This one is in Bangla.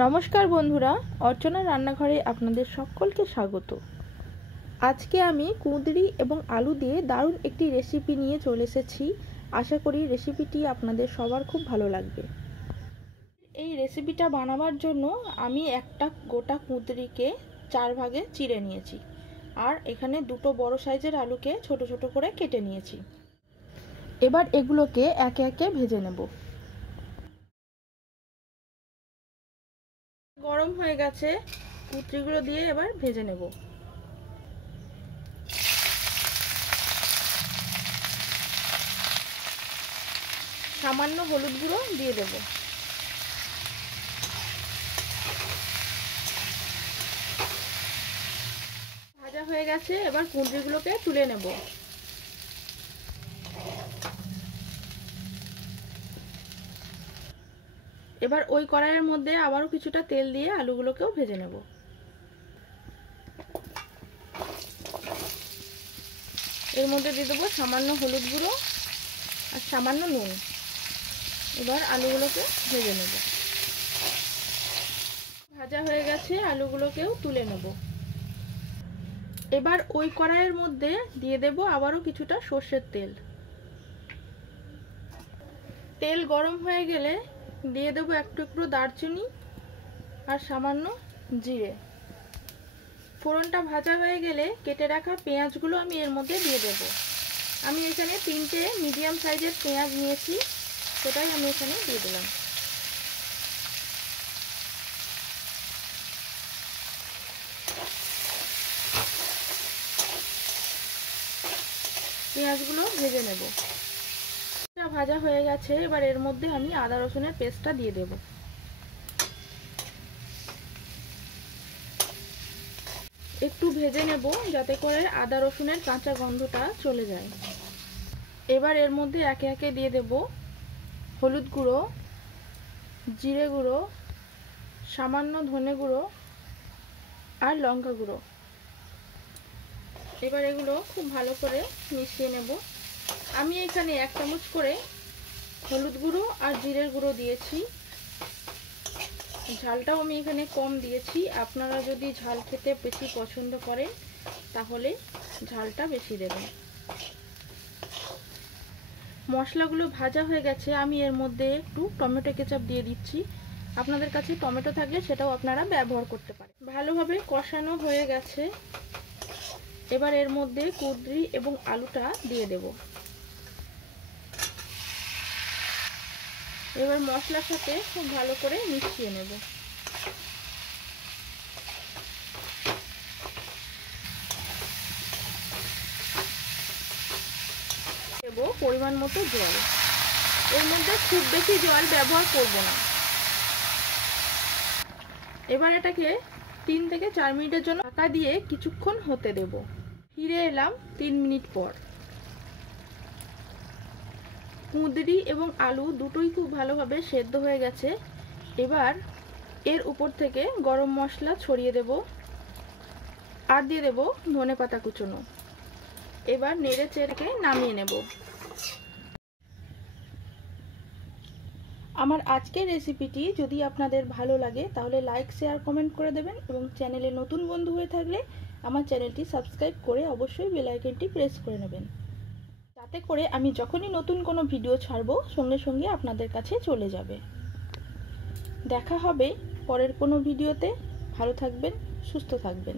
নমস্কার বন্ধুরা, অর্চনা রান্নাঘরে আপনাদের সকলকে স্বাগত। আজকে আমি কুঁদরি এবং আলু দিয়ে দারুণ একটি রেসিপি নিয়ে চলে এসেছি। আশা করি রেসিপিটি আপনাদের সবার খুব ভালো লাগবে। এই রেসিপিটা বানাবার জন্য আমি একটা গোটা কুঁদরিকে 4 ভাগে চিড়ে নিয়েছি, আর এখানে দুটো বড় সাইজের আলুকে ছোট ছোট করে কেটে নিয়েছি। এবার এগুলোকে একে একে ভেজে নেব। গরম হয়ে গেছে, কুঁদরিগুলো দিয়ে এবার ভেজে নেব। সামান্য হলুদ গুঁড়ো দিয়ে দেব। ভাজা হয়ে গেছে, এবার কুঁদরিগুলোকে তুলে নেব। এবার ওই কড়াইয়ের মধ্যে আবারও কিছুটা তেল দিয়ে আলুগুলোকেও ভেজে নেব। এর মধ্যে দিয়ে দেবো সামান্য হলুদ গুঁড়ো আর সামান্য নুন। এবার আলুগুলোকে ভেজে নেব। ভাজা হয়ে গেছে, আলুগুলোকেও তুলে নেব। এবার ওই কড়াইয়ের মধ্যে দিয়ে দেব আবারও কিছুটা সর্ষের তেল। তেল গরম হয়ে গেলে দিয়ে দেবো এক টুকরো দারচিনি আর সামান্য জিরে। ফোড়নটা ভাজা হয়ে গেলে কেটে রাখা পেঁয়াজগুলো আমি এর মধ্যে দিয়ে দেব। আমি এখানে 3টে মিডিয়াম সাইজের পেঁয়াজ নিয়েছি, সেটাই আমি এখানে দিয়ে দিলাম। পেঁয়াজগুলো ভেজে নেব। ভাজা হয়ে গেছে, এবার এর মধ্যে আমি আদা রসুনের পেস্টটা দিয়ে দেব। একটু ভেজে নেব যাতে করে আদা রসুনের কাঁচা গন্ধটা চলে যায়। এবার এর মধ্যে একে একে দিয়ে দেব হলুদ গুঁড়ো, জিরে গুঁড়ো, সামান্য ধনে গুঁড়ো আর লঙ্কা গুঁড়ো। এবার এগুলো খুব ভালো করে মিশিয়ে নেব। আমি এখানে 1 চামচ করে হলুদ গুঁড়ো আর জিরের গুঁড়ো দিয়েছি। ঝালটাও আমি এখানে কম দিয়েছি। আপনারা যদি ঝাল খেতে বেশি পছন্দ করেন তাহলে ঝালটা বেশি দেবেন। মশলাগুলো ভাজা হয়ে গেছে, আমি এর মধ্যে একটু টমেটো কেচাপ দিয়ে দিচ্ছি। আপনাদের কাছে টমেটো থাকলে সেটাও আপনারা ব্যবহার করতে পারেন। ভালোভাবে কষানো হয়ে গেছে, এবার এর মধ্যে কুঁদরি এবং আলুটা দিয়ে দেব। এবার মশলার সাথে খুব ভালো করে মিশিয়ে নেব। দেব পরিমাণ মতো জল। এর মধ্যে খুব বেশি জল ব্যবহার করব না। এবার এটাকে 3 থেকে 4 মিনিটের জন্য ঢাকা দিয়ে কিছুক্ষণ হতে দেব। ফিরে এলাম 3 মিনিট পর। কুঁদরি এবং আলু দুটোই খুব ভালোভাবে সেদ্ধ হয়ে গেছে। এবার এর উপর থেকে গরম মশলা ছড়িয়ে দেব আর দিয়ে দেব ধনেপাতা কুচনো। এবার নেড়ে চেড়ে নামিয়ে নেব। আমার আজকের রেসিপিটি যদি আপনাদের ভালো লাগে তাহলে লাইক, শেয়ার, কমেন্ট করে দেবেন এবং চ্যানেলে নতুন বন্ধু হয়ে থাকলে আমার চ্যানেলটি সাবস্ক্রাইব করে অবশ্যই বেল আইকনটি প্রেস করে নেবেন, যাতে করে আমি যখনই নতুন কোনো ভিডিও ছাড়বো সঙ্গে সঙ্গে আপনাদের কাছে চলে যাবে। দেখা হবে পরের কোনো ভিডিওতে। ভালো থাকবেন, সুস্থ থাকবেন।